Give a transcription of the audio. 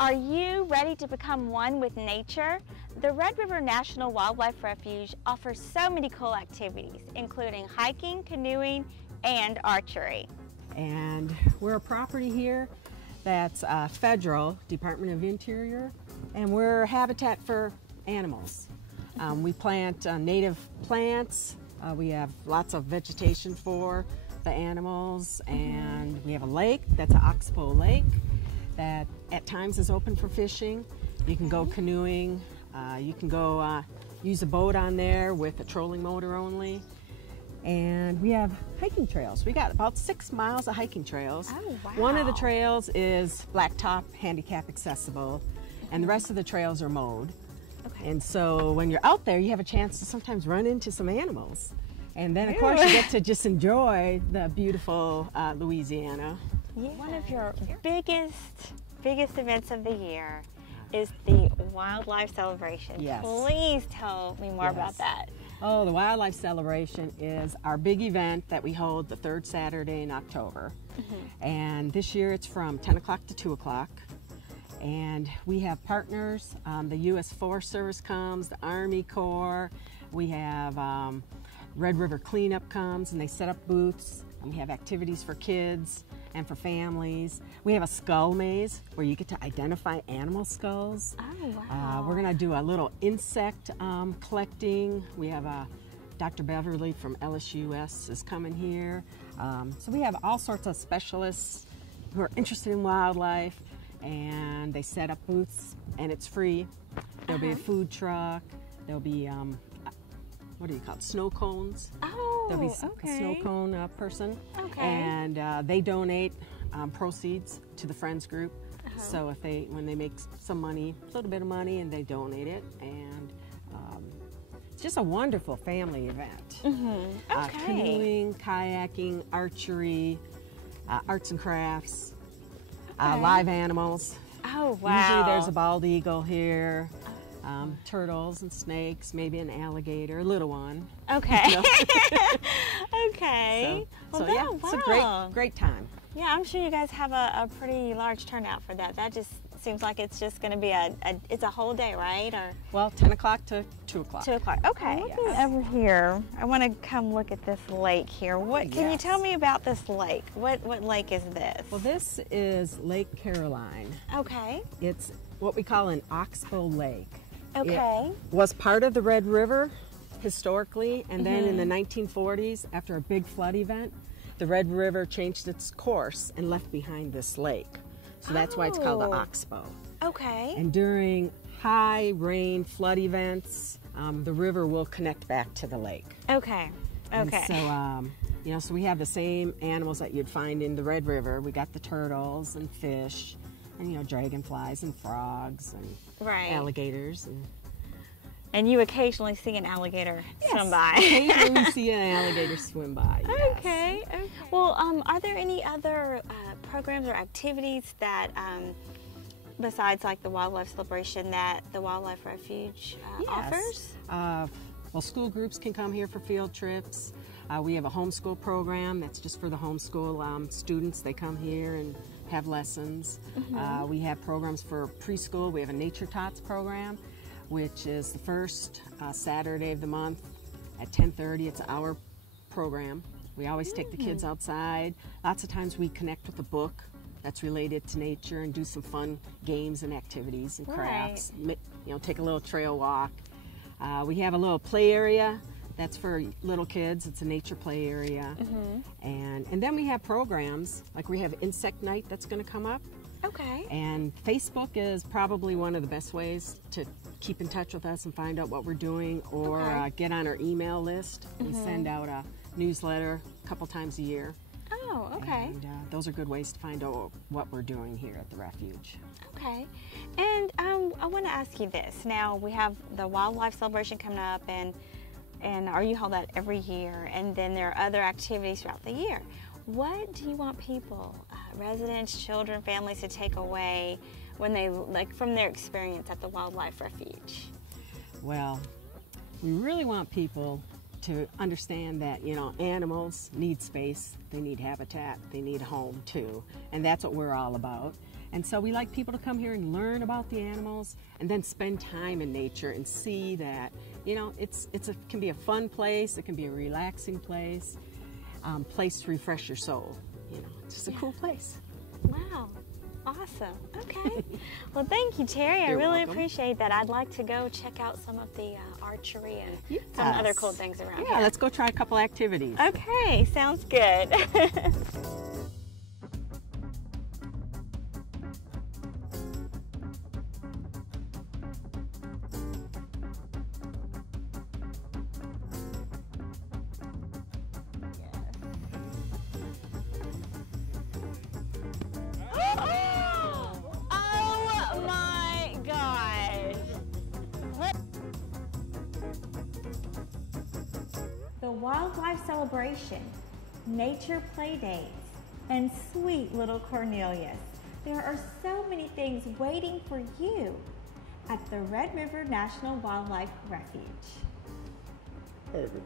Are you ready to become one with nature? The River National Wildlife Refuge offers so many cool activities, including hiking, canoeing, and archery. And we're a property here that's federal, Department of Interior, and we're habitat for animals. We plant native plants, we have lots of vegetation for the animals, and we have a lake that's an oxbow lake that at times is open for fishing. You can go canoeing, you can go use a boat on there with a trolling motor only. And we have hiking trails. We got about 6 miles of hiking trails. Oh, wow. One of the trails is blacktop, handicap accessible, and the rest of the trails are mowed. Okay. And so when you're out there, you have a chance to sometimes run into some animals. And then, of course, you get to just enjoy the beautiful Louisiana. Yeah. One of your biggest events of the year is the wildlife celebration. Yes. Please tell me more about that. Oh, the Wildlife Celebration is our big event that we hold the third Saturday in October. And this year it's from 10 o'clock to 2 o'clock. And we have partners. The U.S. Forest Service comes, the Army Corps. We have Red River Cleanup comes, and they set up booths. And we have activities for kids and for families. We have a skull maze where you get to identify animal skulls. Oh, wow. We're going to do a little insect collecting. We have Dr. Beverly from LSUS is coming here. So we have all sorts of specialists who are interested in wildlife, and they set up booths, and it's free. There'll be a food truck. There'll be what do you call it? Snow cones. Oh, There'll be a snow cone person. Okay. And they donate proceeds to the Friends group. So if when they make some money, a little bit of money, and they donate it, and it's just a wonderful family event. Okay. Canoeing, kayaking, archery, arts and crafts, live animals. Oh, wow. Usually there's a bald eagle here. Turtles and snakes, maybe an alligator, a little one. Okay. You know? Okay. So Well, yeah, it's a great time. Yeah, I'm sure you guys have a pretty large turnout for that. That just seems like it's just going to be it's a whole day, right? Or Well, 10 o'clock to 2 o'clock. 2 o'clock. Okay. Looking over here, I want to come look at this lake here. What can you tell me about this lake? What lake is this? Well, this is Lake Caroline. Okay. It's what we call an oxbow lake. Okay. It was part of the Red River historically, and then in the 1940s, after a big flood event, the Red River changed its course and left behind this lake. So that's why it's called the oxbow. Okay. And during high rain flood events, the river will connect back to the lake. Okay. Okay. And so, so we have the same animals that you'd find in the Red River. We got the turtles and fish, and dragonflies and frogs and alligators. And you occasionally see an alligator swim by. Occasionally we see an alligator swim by. Yes. Okay. Well, are there any other programs or activities that, besides like the wildlife celebration, that the Wildlife Refuge offers? Well, school groups can come here for field trips. We have a homeschool program that's just for the homeschool students. They come here and have lessons. We have programs for preschool. We have a Nature Tots program, which is the first Saturday of the month at 10:30. It's our program. We always take the kids outside. Lots of times we connect with a book that's related to nature and do some fun games and activities and crafts. Take a little trail walk. We have a little play area that's for little kids. It's a nature play area. And then we have programs, like we have Insect Night that's going to come up. Okay. And Facebook is probably one of the best ways to keep in touch with us and find out what we're doing, or get on our email list. We send out a newsletter a couple times a year. Oh, okay. And those are good ways to find out what we're doing here at the refuge. Okay. And I want to ask you this. Now, we have the wildlife celebration coming up, and you hold that every year, and then there are other activities throughout the year. What do you want people, residents, children, families, to take away when they from their experience at the Wildlife Refuge? Well, we really want people to understand that, animals need space, they need habitat, they need a home too, and that's what we're all about. And so we like people to come here and learn about the animals and then spend time in nature and see that, you know, it can be a fun place, it can be a relaxing place, place to refresh your soul. You know, it's just a cool place. Wow. Awesome. Okay. Well, thank you, Terry. I really appreciate that. I'd like to go check out some of the archery and some other cool things around here. Yeah, let's go try a couple activities. Okay, sounds good. The wildlife celebration, nature play dates, and sweet little Cornelius. There are so many things waiting for you at the Red River National Wildlife Refuge. Hey everybody.